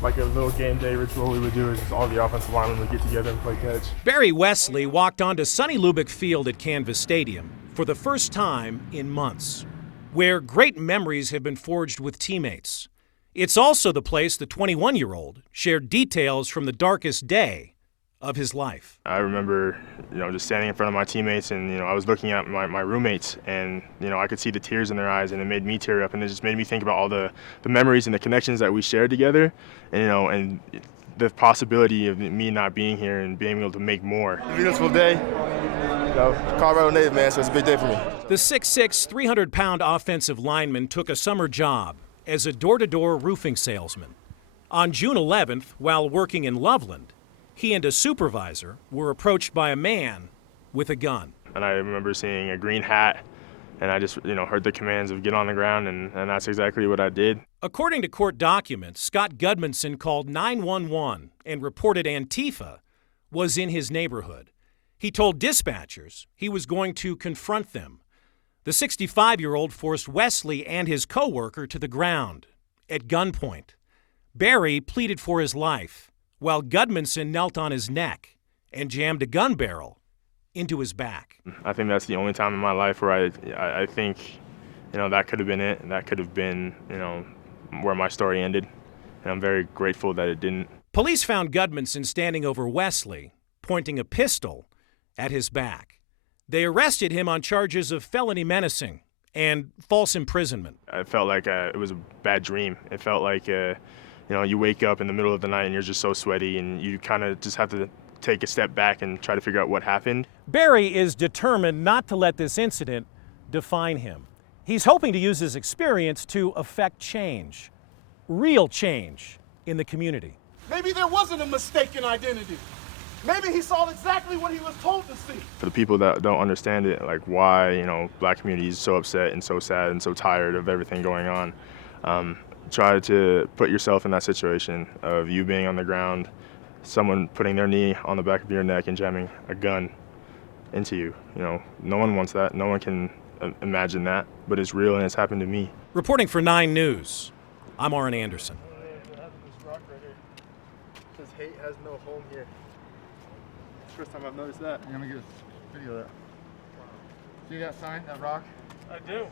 Like a little game day ritual we would do is just all the offensive linemen would get together and play catch. Barry Wesley walked onto sunny Lubick Field at Canvas Stadium for the first time in months, where great memories have been forged with teammates. It's also the place the 21-year-old shared details from the darkest day of his life. I remember, just standing in front of my teammates, and I was looking at my roommates, and I could see the tears in their eyes, and it made me tear up, and it just made me think about all the memories and the connections that we shared together, and the possibility of me not being here and being able to make more. Beautiful day. Colorado native, man, so it's a big day for me. The 6'6", 300-pound offensive lineman took a summer job as a door-to-door roofing salesman. On June 11th, while working in Loveland, he and a supervisor were approached by a man with a gun. And I remember seeing a green hat, and I just, heard the commands of get on the ground, and that's exactly what I did. According to court documents, Scott Gudmundson called 911 and reported Antifa was in his neighborhood. He told dispatchers he was going to confront them. The 65-year-old forced Wesley and his coworker to the ground at gunpoint. Barry pleaded for his life, while Gudmundson knelt on his neck and jammed a gun barrel into his back. I think that's the only time in my life where I think, that could have been it. That could have been, where my story ended. And I'm very grateful that it didn't. Police found Gudmundson standing over Wesley, pointing a pistol at his back. They arrested him on charges of felony menacing and false imprisonment. I felt like it was a bad dream. It felt like you wake up in the middle of the night and you're just so sweaty, and you kind of just have to take a step back and try to figure out what happened. Barry is determined not to let this incident define him. He's hoping to use his experience to affect change, real change in the community. Maybe there wasn't a mistaken identity. Maybe he saw exactly what he was told to see. For the people that don't understand it, like why, black community is so upset and so sad and so tired of everything going on, try to put yourself in that situation of you being on the ground, someone putting their knee on the back of your neck and jamming a gun into you. No one wants that. No one can imagine that, but it's real and it's happened to me. Reporting for 9 News, I'm Arran Andersen. This rock right here. It says hate has no home here. It's the first time I've noticed that. I'm gonna get a video of that. See that sign, that rock? I do.